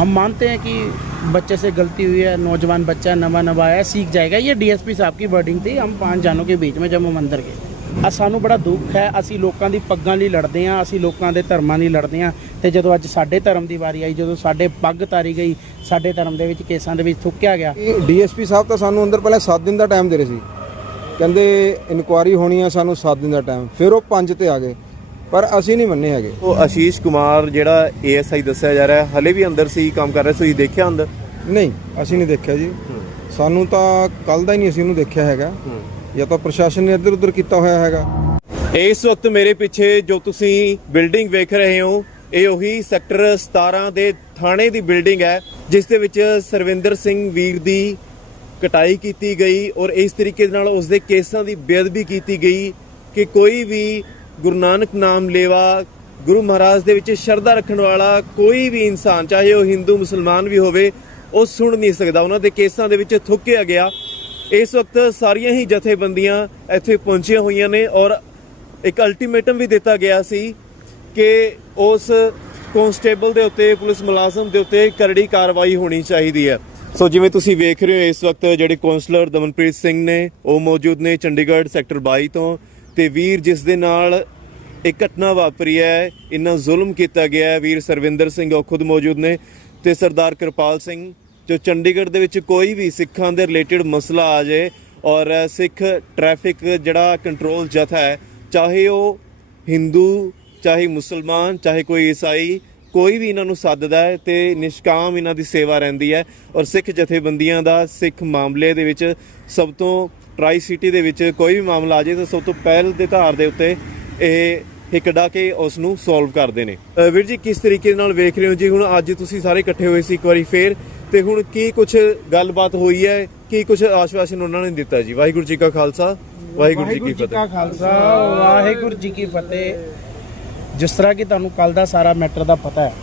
हम मानते हैं कि बच्चे से गलती हुई है नौजवान बच्चा नवा नवा आया सीख जाएगा ये डीएसपी साहब की वर्डिंग थी हम पांच जानों के बीच में जब हम अंदर गए ਆ ਸਾਨੂੰ ਬੜਾ ਦੁੱਖ ਹੈ ਅਸੀਂ ਲੋਕਾਂ ਦੀ ਪੱਗਾਂ ਲਈ ਲੜਦੇ ਹਾਂ ਅਸੀਂ ਲੋਕਾਂ ਦੇ ਧਰਮਾਂ ਲਈ ਲੜਦੇ ਹਾਂ ਤੇ ਜਦੋਂ ਅੱਜ ਸਾਡੇ ਧਰਮ ਦੀ ਵਾਰੀ ਆਈ ਜਦੋਂ ਸਾਡੇ ਪੱਗ ਤਾਰੀ ਗਈ ਸਾਡੇ ਧਰਮ ਦੇ ਵਿੱਚ ਕੇਸਾਂ ਦੇ ਵਿੱਚ ਥੁੱਕਿਆ ਗਿਆ ਡੀਐਸਪੀ ਸਾਹਿਬ ਤਾਂ ਸਾਨੂੰ ਅੰਦਰ ਪਹਿਲਾਂ 7 ਦਿਨ ਦਾ ਟਾਈਮ ਦੇ ਰਹੇ ਸੀ ਕਹਿੰਦੇ ਇਨਕੁਆਰੀ ਹੋਣੀ ਆ ਸਾਨੂੰ 7 ਦਿਨ ਦਾ ਟਾਈਮ ਫਿਰ ਉਹ 5 ਤੇ ਆ ਗਏ ਪਰ ਅਸੀਂ ਨਹੀਂ ਮੰਨੇ ਹੈਗੇ। ਉਹ ਆਸ਼ੀਸ਼ ਕੁਮਾਰ ਜਿਹੜਾ ਏਐਸਆਈ ਦੱਸਿਆ ਜਾ ਰਿਹਾ ਹਲੇ ਵੀ ਅੰਦਰ ਸੀ ਕੰਮ ਕਰ ਰਿਹਾ ਸੀ ਦੇਖਿਆ ਅੰਦਰ? ਨਹੀਂ ਅਸੀਂ ਨਹੀਂ ਦੇਖਿਆ ਜੀ। ਸਾਨੂੰ ਤਾਂ ਕੱਲ ਦਾ ਹੀ ਨਹੀਂ ਅਸੀਂ ਉਹਨੂੰ ਦੇਖਿਆ ਹੈਗਾ। ਜਾਂ ਤਾਂ ਪ੍ਰਸ਼ਾਸਨ ਨੇ ਇੱਧਰ ਉੱਧਰ ਕੀਤਾ ਹੋਇਆ ਹੈਗਾ। ਇਸ ਵਕਤ ਮੇਰੇ ਪਿੱਛੇ ਜੋ ਤੁਸੀਂ ਬਿਲਡਿੰਗ ਵੇਖ ਰਹੇ ਹੋ ਇਹ ਉਹੀ ਸੈਕਟਰ 17 ਦੇ ਥਾਣੇ ਦੀ ਬਿਲਡਿੰਗ ਹੈ ਜਿਸ ਦੇ ਵਿੱਚ ਸਰਵਿੰਦਰ ਸਿੰਘ ਵੀਰ ਦੀ ਕਟਾਈ ਕੀਤੀ ਗਈ ਔਰ ਇਸ ਤਰੀਕੇ ਦੇ ਨਾਲ ਉਸ ਦੇ ਕੇਸਾਂ ਦੀ ਬੇਅਦਬੀ ਕੀਤੀ ਗਈ ਕਿ ਕੋਈ ਵੀ ਗੁਰੂ ਨਾਨਕ ਨਾਮ ਲੇਵਾ ਗੁਰੂ ਮਹਾਰਾਜ ਦੇ ਵਿੱਚ ਸ਼ਰਧਾ ਰੱਖਣ ਵਾਲਾ ਕੋਈ ਵੀ ਇਨਸਾਨ, ਚਾਹੇ ਉਹ ਹਿੰਦੂ, ਮੁਸਲਮਾਨ ਵੀ ਹੋਵੇ, ਉਹ ਸੁਣ ਨਹੀਂ ਸਕਦਾ। ਉਹਨਾਂ ਦੇ ਕੇਸਾਂ ਦੇ ਵਿੱਚ ਥੁੱਕਿਆ ਗਿਆ। ਇਸ ਵਕਤ ਸਾਰੀਆਂ ਹੀ ਜਥੇਬੰਦੀਆਂ ਇੱਥੇ ਪਹੁੰਚੀਆਂ ਹੋਈਆਂ ਨੇ ਔਰ ਇੱਕ ਅਲਟੀਮੇਟਮ ਵੀ ਦਿੱਤਾ ਗਿਆ ਸੀ ਕਿ ਉਸ ਕਨਸਟੇਬਲ ਦੇ ਉੱਤੇ, ਪੁਲਿਸ ਮੁਲਾਜ਼ਮ ਦੇ ਉੱਤੇ ਕਰੜੀ ਕਾਰਵਾਈ ਹੋਣੀ ਚਾਹੀਦੀ ਹੈ। ਸੋ ਜਿਵੇਂ ਤੁਸੀਂ ਵੇਖ ਰਹੇ ਹੋ, ਇਸ ਵਕਤ ਜਿਹੜੇ ਕਾਉਂਸਲਰ ਦਮਨਪ੍ਰੀਤ ਸਿੰਘ ਨੇ, ਉਹ ਮੌਜੂਦ ਨੇ ਚੰਡੀਗੜ੍ਹ ਸੈਕਟਰ 22 ਤੋਂ। ਤੇ ਵੀਰ ਜਿਸ ਦੇ ਨਾਲ ਇਹ ਘਟਨਾ ਵਾਪਰੀ ਹੈ, ਇੰਨਾ ਜ਼ੁਲਮ ਕੀਤਾ ਗਿਆ ਹੈ, ਵੀਰ ਸਰਵਿੰਦਰ ਸਿੰਘ ਉਹ ਖੁਦ ਮੌਜੂਦ ਨੇ ਤੇ ਸਰਦਾਰ ਕਿਰਪਾਲ ਸਿੰਘ, ਜੋ ਚੰਡੀਗੜ੍ਹ ਦੇ ਵਿੱਚ ਕੋਈ ਵੀ ਸਿੱਖਾਂ ਦੇ ਰਿਲੇਟਡ ਮਸਲਾ ਆ ਜਾਏ ਔਰ ਸਿੱਖ ਟ੍ਰੈਫਿਕ ਜਿਹੜਾ ਕੰਟਰੋਲ ਜਥਾ ਹੈ, ਚਾਹੇ ਉਹ ਹਿੰਦੂ ਚਾਹੇ ਮੁਸਲਮਾਨ, ਚਾਹੇ ਕੋਈ ਈਸਾਈ, ਕੋਈ ਵੀ ਇਹਨਾਂ ਨੂੰ ਸੱਦਦਾ ਹੈ ਤੇ ਨਿਸ਼ਕਾਮ ਇਹਨਾਂ ਦੀ ਸੇਵਾ ਰਹਿੰਦੀ ਹੈ ਔਰ ਸਿੱਖ ਜਥੇਬੰਦੀਆਂ ਦਾ ਸਿੱਖ ਮਾਮਲੇ ਦੇ ਵਿੱਚ ਸਭ ਤੋਂ ਟਰਾਈ ਸਿਟੀ ਦੇ ਵਿੱਚ ਕੋਈ ਵੀ ਮਾਮਲਾ ਆ ਜਾਏ ਤਾਂ ਸਭ ਤੋਂ ਪਹਿਲ ਦੇ ਧਾਰ ਦੇ ਉੱਤੇ ਇਹ ਹਿੱਕੜਾ ਕੇ ਉਸ ਨੂੰ ਸੋਲਵ ਕਰਦੇ ਨੇ। ਵੀਰ ਜੀ ਕਿਸ ਤਰੀਕੇ ਨਾਲ ਵੇਖ ਰਹੇ ਹੋ? ਜੀ ਹੁਣ ਅੱਜ ਤੁਸੀਂ ਸਾਰੇ ਇਕੱਠੇ ਹੋਏ ਸੀ ਇੱਕ ਵਾਰੀ ਫੇਰ ਤੇ ਹੁਣ ਕੀ ਕੁਝ ਗੱਲਬਾਤ ਹੋਈ ਹੈ? ਕੀ ਕੁਝ ਆਸ਼ਵਾਸਨ ਉਹਨਾਂ ਨੇ ਦਿੱਤਾ ਜੀ? ਵਾਹਿਗੁਰੂ ਜੀ ਕਾ ਖਾਲਸਾ ਵਾਹਿਗੁਰੂ ਜੀ ਕੀ ਕਾ ਫਤਿਹ। ਖਾਲਸਾ ਵਾਹਿਗੁਰੂ ਜੀ ਕੀ ਫਤਿਹ। ਜਿਸ ਤਰ੍ਹਾਂ ਕਿ ਤੁਹਾਨੂੰ ਕੱਲ ਦਾ ਸਾਰਾ ਮੈਟਰ ਦਾ ਪਤਾ ਹੈ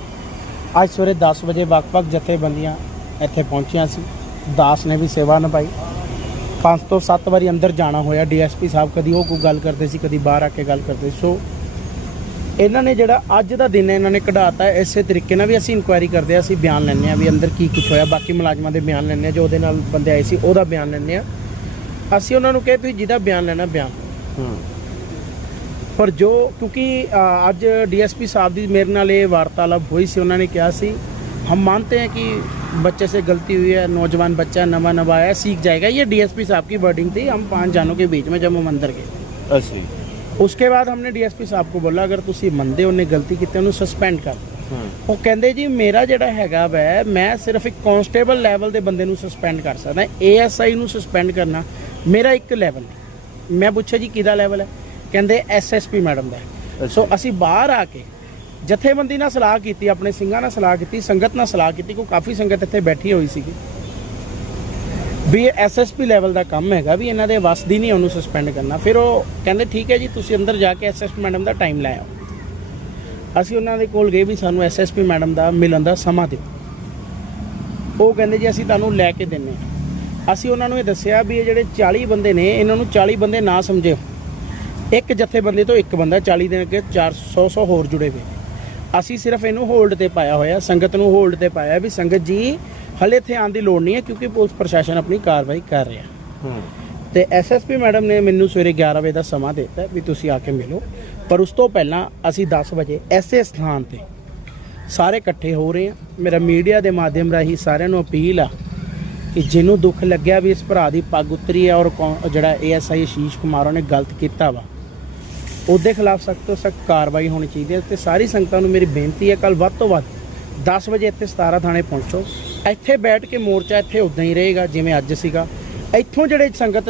ਅੱਜ ਸਵੇਰੇ 10 ਵਜੇ ਵੱਖ-ਵੱਖ ਜਥੇਬੰਦੀਆਂ ਇੱਥੇ ਪਹੁੰਚੀਆਂ ਸੀ। ਦਾਸ ਨੇ ਵੀ ਸੇਵਾ ਨਿਭਾਈ। ਪੰਜ ਤੋਂ ਸੱਤ ਵਾਰੀ ਅੰਦਰ ਜਾਣਾ ਹੋਇਆ ਡੀਐਸਪੀ ਸਾਹਿਬ ਕਦੀ ਉਹ ਕੋਈ ਗੱਲ ਕਰਦੇ ਸੀ ਕਦੀ ਬਾਹਰ ਆ ਕੇ ਗੱਲ ਕਰਦੇ। ਸੋ ਇਹਨਾਂ ਨੇ ਜਿਹੜਾ ਅੱਜ ਦਾ ਦਿਨ ਇਹਨਾਂ ਨੇ ਕਢਾਤਾ ਇਸੇ ਤਰੀਕੇ ਨਾਲ ਵੀ ਅਸੀਂ ਇਨਕੁਆਇਰੀ ਕਰਦੇ ਆ ਅਸੀਂ ਬਿਆਨ ਲੈਣੇ ਆ ਵੀ ਅੰਦਰ ਕੀ ਕੁਛ ਹੋਇਆ। ਬਾਕੀ ਮੁਲਾਜ਼ਮਾਂ ਦੇ ਬਿਆਨ ਲੈਣੇ ਆ ਜੋ ਉਹਦੇ ਨਾਲ ਬੰਦੇ ਆਏ ਸੀ ਉਹਦਾ ਬਿਆਨ ਲੈਣੇ ਆ ਅਸੀਂ ਉਹਨਾਂ ਨੂੰ ਕਿਹਾ ਤੁਸੀਂ ਜਿਹਦਾ ਬਿਆਨ ਲੈਣਾ ਬਿਆਨ। ਹਾਂ। ਪਰ ਜੋ ਕਿਉਂਕਿ ਅੱਜ ਡੀਐਸਪੀ ਸਾਹਿਬ ਦੀ ਮੇਰੇ ਨਾਲ ਇਹ ਵਾਰਤਾਲਾਪ ਹੋਈ ਸੀ ਉਹਨਾਂ ਨੇ ਕਿਹਾ ਸੀ ਹਮ ਮੰਨਤੇ ਹੈ ਕਿ बच्चे से गलती हुई है नौजवान बच्चा नवा नवा आया सीख जाएगा ये डीएसपी साहब की वर्डिंग थी हम पांच जानों के बीच में जब हम अंदर गए ਅੱਛਾ उसके बाद हमने डीएसपੀ ਸਾਹਿਬ को बोला अगर ਤੁਸੀਂ ਮੰਨਦੇ ਹੋ ਉਹਨੇ ਗਲਤੀ ਕੀਤੀ ਉਹਨੂੰ ਸਸਪੈਂਡ ਕਰ ਦਿਓ ਉਹ ਕਹਿੰਦੇ ਜੀ ਮੇਰਾ ਜਿਹੜਾ ਹੈਗਾ ਵੈ ਮੈਂ ਸਿਰਫ ਇੱਕ ਕਾਂਸਟੇਬਲ ਲੈਵਲ ਦੇ ਬੰਦੇ ਨੂੰ ਸਸਪੈਂਡ ਕਰ ਸਕਦਾ ਏਐਸਆਈ ਨੂੰ ਸਸਪੈਂਡ ਕਰਨਾ ਮੇਰਾ ਇੱਕ ਲੈਵਲ ਮੈਂ ਪੁੱਛਿਆ ਜੀ ਕਿਹਦਾ ਲੈਵਲ ਹੈ ਕਹਿੰਦੇ ਐਸਐਸਪੀ ਮੈਡਮ ਦਾ ਹੈ। ਸੋ ਅਸੀਂ ਬਾਹਰ ਆ ਕੇ ਜਥੇਬੰਦੀ ਨਾਲ ਸਲਾਹ ਕੀਤੀ, ਆਪਣੇ ਸਿੰਘਾਂ ਨਾਲ ਸਲਾਹ ਕੀਤੀ, ਸੰਗਤ ਨਾਲ ਸਲਾਹ ਕੀਤੀ ਕੋਈ ਕਾਫੀ ਸੰਗਤ ਇੱਥੇ ਬੈਠੀ ਹੋਈ ਸੀਗੀ। ਵੀ ਇਹ ਐਸਐਸਪੀ ਲੈਵਲ ਦਾ ਕੰਮ ਹੈਗਾ, ਵੀ ਇਹਨਾਂ ਦੇ ਵੱਸ ਦੀ ਨਹੀਂ ਉਹਨੂੰ ਸਸਪੈਂਡ ਕਰਨਾ। ਫਿਰ ਉਹ ਕਹਿੰਦੇ, ਠੀਕ ਹੈ ਜੀ, ਤੁਸੀਂ ਅੰਦਰ ਜਾ ਕੇ ਐਸਐਸਪੀ ਮੈਡਮ ਦਾ ਟਾਈਮ ਲੈ ਆਓ। ਅਸੀਂ ਉਹਨਾਂ ਦੇ ਕੋਲ ਗਏ ਵੀ ਸਾਨੂੰ ਐਸਐਸਪੀ ਮੈਡਮ ਦਾ ਮਿਲਣ ਦਾ ਸਮਾਂ ਦਿਓ। ਉਹ ਕਹਿੰਦੇ ਜੀ, ਅਸੀਂ ਤੁਹਾਨੂੰ ਲੈ ਕੇ ਦਿੰਨੇ ਹਾਂ। ਅਸੀਂ ਉਹਨਾਂ ਨੂੰ ਇਹ ਦੱਸਿਆ ਵੀ ਇਹ ਜਿਹੜੇ 40 ਬੰਦੇ ਨੇ, ਇਹਨਾਂ ਨੂੰ 40 ਬੰਦੇ ਨਾ ਸਮਝਿਓ। ਇੱਕ ਜਥੇਬੰਦੀ ਤੋਂ ਇੱਕ ਬੰਦਾ 40 ਦੇ ਅੱਗੇ 400 100 ਹੋਰ ਜੁੜੇ ਹੋਏ। ਅਸੀਂ ਸਿਰਫ ਇਹਨੂੰ ਹੋਲਡ ਤੇ ਪਾਇਆ ਹੋਇਆ ਸੰਗਤ ਨੂੰ ਹੋਲਡ ਤੇ ਪਾਇਆ ਵੀ ਸੰਗਤ ਜੀ ਹਲੇ ਇੱਥੇ ਆਉਣ ਦੀ ਲੋੜ ਨਹੀਂ ਹੈ ਕਿਉਂਕਿ ਪੁਲਿਸ ਪ੍ਰਸ਼ਾਸਨ ਆਪਣੀ ਕਾਰਵਾਈ ਕਰ ਰਿਹਾ। ਤੇ ਐਸਐਸਪੀ ਮੈਡਮ ਨੇ ਮੈਨੂੰ ਸਵੇਰੇ 11 ਵਜੇ ਦਾ ਸਮਾਂ ਦਿੱਤਾ ਵੀ ਤੁਸੀਂ ਆ ਕੇ ਮਿਲੋ। ਪਰ ਉਸ ਤੋਂ ਪਹਿਲਾਂ ਅਸੀਂ 10 ਵਜੇ ਐਸੇ ਸਥਾਨ ਤੇ ਸਾਰੇ ਇਕੱਠੇ ਹੋ ਰਹੇ ਆ ਮੇਰਾ ਮੀਡੀਆ ਦੇ ਮਾਧਿਅਮ ਰਾਹੀਂ ਸਾਰਿਆਂ ਨੂੰ ਅਪੀਲ ਆ ਕਿ ਜਿਹਨੂੰ ਦੁੱਖ ਲੱਗਿਆ ਵੀ ਇਸ ਭਰਾ ਦੀ ਪੱਗ ਉਤਰੀ ਹੈ ਔਰ ਕੌਣ- ਜਿਹੜਾ ਏਐਸਆਈ ਆਸ਼ੀਸ਼ ਕੁਮਾਰ ਉਹਨੇ ਗਲਤ ਕੀਤਾ ਵਾ। ਉਹਦੇ ਖਿਲਾਫ ਸਖਤ ਤੋਂ ਸਖਤ ਕਾਰਵਾਈ ਹੋਣੀ ਚਾਹੀਦੀ ਹੈ ਤੇ ਸਾਰੀ ਸੰਗਤਾਂ ਨੂੰ ਮੇਰੀ ਬੇਨਤੀ ਹੈ ਕੱਲ ਵੱਧ ਤੋਂ ਵੱਧ 10 ਵਜੇ ਇੱਥੇ 17 ਥਾਣੇ ਪਹੁੰਚੋ। ਇੱਥੇ ਬੈਠ ਕੇ ਮੋਰਚਾ ਇੱਥੇ ਉਦਾਂ ਹੀ ਰਹੇਗਾ, ਜਿਵੇਂ ਅੱਜ ਸੀਗਾ। ਇੱਥੋਂ ਜਿਹੜੇ ਸੰਗਤ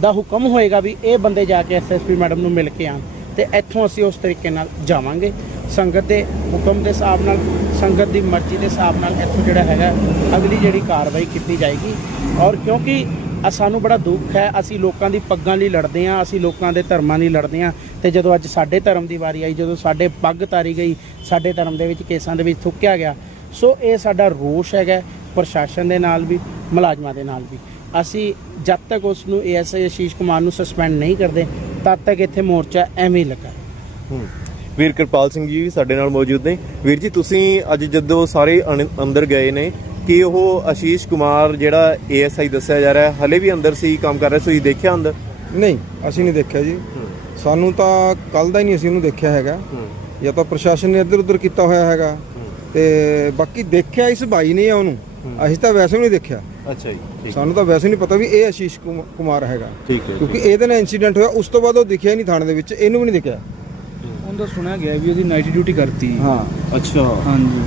ਦਾ ਹੁਕਮ ਹੋਏਗਾ ਵੀ ਇਹ ਬੰਦੇ ਜਾ ਕੇ ਐਸਐਸਪੀ ਮੈਡਮ ਨੂੰ ਮਿਲ ਕੇ ਆਣ ਤੇ ਇੱਥੋਂ ਅਸੀਂ ਉਸ ਤਰੀਕੇ ਨਾਲ ਜਾਵਾਂਗੇ। ਸੰਗਤ ਦੇ ਹੁਕਮ ਦੇ ਹਿਸਾਬ ਨਾਲ, ਸੰਗਤ ਦੀ ਮਰਜ਼ੀ ਦੇ ਹਿਸਾਬ ਨਾਲ ਇੱਥੋਂ ਜਿਹੜਾ ਹੈਗਾ ਅਗਲੀ ਜਿਹੜੀ ਕਾਰਵਾਈ ਕੀਤੀ ਜਾਏਗੀ। ਔਰ ਕਿਉਂਕਿ ਅ ਸਾਨੂੰ ਬੜਾ ਦੁੱਖ ਹੈ, ਅਸੀਂ ਲੋਕਾਂ ਦੀ ਪੱਗਾਂ ਲਈ ਲੜਦੇ ਹਾਂ, ਅਸੀਂ ਲੋਕਾਂ ਦੇ ਧਰਮਾਂ ਲਈ ਲੜਦੇ ਹਾਂ ਤੇ ਜਦੋਂ ਅੱਜ ਸਾਡੇ ਧਰਮ ਦੀ ਵਾਰੀ ਆਈ, ਜਦੋਂ ਸਾਡੇ ਪੱਗ ਤਾਰੀ ਗਈ, ਸਾਡੇ ਧਰਮ ਦੇ ਵਿੱਚ ਕੇਸਾਂ ਦੇ ਵਿੱਚ ਥੁੱਕਿਆ ਗਿਆ। ਸੋ ਇਹ ਸਾਡਾ ਰੋਸ਼ ਹੈਗਾ ਪ੍ਰਸ਼ਾਸਨ ਦੇ ਨਾਲ ਵੀ, ਮੁਲਾਜ਼ਮਾਂ ਦੇ ਨਾਲ ਵੀ। ਅਸੀਂ ਜਦ ਤੱਕ ਉਸ ਨੂੰ ਏਐਸਆਈ ਆਸ਼ੀਸ਼ ਕੁਮਾਰ ਨੂੰ ਸਸਪੈਂਡ ਨਹੀਂ ਕਰਦੇ, ਤਦ ਤੱਕ ਇੱਥੇ ਮੋਰਚਾ ਐਵੇਂ ਹੀ ਲੱਗਾ ਵੀਰ ਕਿਰਪਾਲ ਸਿੰਘ ਜੀ ਵੀ ਸਾਡੇ ਨਾਲ ਮੌਜੂਦ ਨੇ। ਵੀਰ ਜੀ, ਤੁਸੀਂ ਅੱਜ ਜਦੋਂ ਸਾਰੇ ਅਣ- ਅੰਦਰ ਗਏ ਨੇ ਕਿ ਉਹ ਆਸ਼ੀਸ਼ ਕੁਮਾਰ ਜਿਹੜਾ ਏਐਸਆਈ ਦੱਸਿਆ ਜਾ ਰਿਹਾ ਹੈ ਹਲੇ ਵੀ ਅੰਦਰ ਸੀ ਕੰਮ ਕਰ ਰਿਹਾ ਸੀ ਦੇਖਿਆ ਅੰਦਰ? ਨਹੀਂ ਅਸੀਂ ਨਹੀਂ ਦੇਖਿਆ ਜੀ। ਸਾਨੂੰ ਤਾਂ ਕੱਲ ਦਾ ਹੀ ਨਹੀਂ ਅਸੀਂ ਉਹਨੂੰ ਦੇਖਿਆ ਹੈਗਾ। ਜਾਂ ਤਾਂ ਪ੍ਰਸ਼ਾਸਨ ਨੇ ਇੱਧਰ ਉੱਧਰ ਕੀਤਾ ਹੋਇਆ ਹੈਗਾ। ਤੇ ਬਾਕੀ ਦੇਖਿਆ ਇਸ ਭਾਈ ਨੇ ਆ ਉਹਨੂੰ? ਅਸੀਂ ਤਾਂ ਵੈਸੇ ਵੀ ਨਹੀਂ ਦੇਖਿਆ। ਅੱਛਾ ਜੀ ਠੀਕ ਸਾਨੂੰ ਤਾਂ ਵੈਸੇ ਨਹੀਂ ਪਤਾ ਵੀ ਇਹ ਆਸ਼ੀਸ਼ ਕੁਮ- ਕੁਮਾਰ ਹੈਗਾ। ਠੀਕ ਹੈ ਕਿਉਂਕਿ ਇਹਦੇ ਨਾਲ ਇਨਸੀਡੈਂਟ ਹੋਇਆ ਉਸ ਤੋਂ ਬਾਅਦ ਉਹ ਦਿਖਿਆ ਹੀ ਨਹੀਂ ਥਾਣੇ ਦੇ ਵਿੱਚ ਇਹਨੂੰ ਵੀ ਨਹੀਂ ਦਿਖਿਆ। ਉਹਦਾ ਸੁਣਿਆ ਗਿਆ ਵੀ ਉਹਦੀ ਨਾਈਟ ਡਿਊਟੀ ਕਰਤੀ। ਹਾਂ। ਅੱਛਾ। ਹਾਂਜੀ।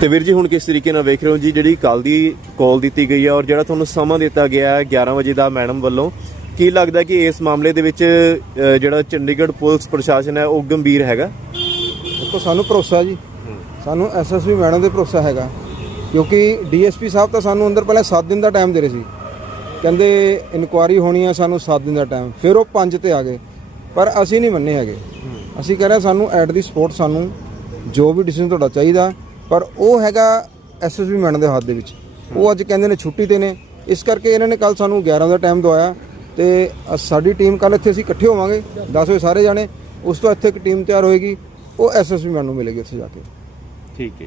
ਤੇ ਵੀਰ ਜੀ ਹੁਣ ਕਿਸ ਤਰੀਕੇ ਨਾਲ ਵੇਖ ਰਹੇ ਹੋ ਜੀ ਜਿਹੜੀ ਕੱਲ ਦੀ ਕਾਲ ਦਿੱਤੀ ਗਈ ਹੈ ਔਰ ਜਿਹੜਾ ਤੁਹਾਨੂੰ ਸਮਾਂ ਦਿੱਤਾ ਗਿਆ ਹੈ 11 ਵਜੇ ਦਾ ਮੈਡਮ ਵੱਲੋਂ ਕੀ ਲੱਗਦਾ ਕਿ ਇਸ ਮਾਮਲੇ ਦੇ ਵਿੱਚ ਜਿਹੜਾ ਚੰਡੀਗੜ੍ਹ ਪੁਲਿਸ ਪ੍ਰਸ਼ਾਸਨ ਹੈ ਉਹ ਗੰਭੀਰ ਹੈਗਾ? ਦੇਖੋ ਸਾਨੂੰ ਭਰੋਸਾ ਜੀ। ਸਾਨੂੰ ਐਸਐਸਪੀ ਮੈਡਮ ਤੇ ਭਰੋਸਾ ਹੈਗਾ। ਕਿਉਂਕਿ ਡੀਐਸਪੀ ਸਾਹਿਬ ਤਾਂ ਸਾਨੂੰ ਅੰਦਰ ਪਹਿਲਾਂ 7 ਦਿਨ ਦਾ ਟਾਈਮ ਦੇ ਰਹੇ ਸੀ। ਕਹਿੰਦੇ ਇਨਕੁਆਰੀ ਹੋਣੀ ਆ ਸਾਨੂੰ 7 ਦਿਨ ਦਾ ਟਾਈਮ ਫਿਰ ਉਹ 5 ਤੇ ਆ ਗਏ। ਪਰ ਅਸੀਂ ਨਹੀਂ ਮੰਨੇ ਹੈਗੇ। ਅਸੀਂ ਕਹਿ ਰਹੇ ਸਾਨੂੰ ਐਟ ਦੀ ਸਪੋਰਟ ਸਾਨੂੰ ਜੋ ਵੀ ਡਿਸੀਜਨ ਤੁਹਾਡਾ ਚਾਹੀਦਾ ਪਰ ਉਹ ਹੈਗਾ ਐਸਐਸਪੀ ਮੈਡਮ ਦੇ ਹੱਥ ਦੇ ਵਿੱਚ। ਉਹ ਅੱਜ ਕਹਿੰਦੇ ਨੇ ਛੁੱਟੀ ਤੇ ਨੇ। ਇਸ ਕਰਕੇ ਇਹਨਾਂ ਨੇ ਕੱਲ ਸਾਨੂੰ 11 ਦਾ ਟਾਈਮ ਦਵਾਇਆ ਤੇ ਅ- ਸਾਡੀ ਟੀਮ ਕੱਲ ਇੱਥੇ ਅਸੀਂ ਇਕੱਠੇ ਹੋਵਾਂਗੇ 10 ਵਜੇ ਸਾਰੇ ਜਾਣੇ। ਉਸ ਤੋਂ ਇੱਥੇ ਇੱਕ ਟੀਮ ਤਿਆਰ ਹੋਏਗੀ। ਉਹ ਐਸਐਸਪੀ ਮੈਡਮ ਨੂੰ ਮਿਲੇਗੀ ਉੱਥੇ ਜਾ ਕੇ। ਠੀਕ ਹੈ।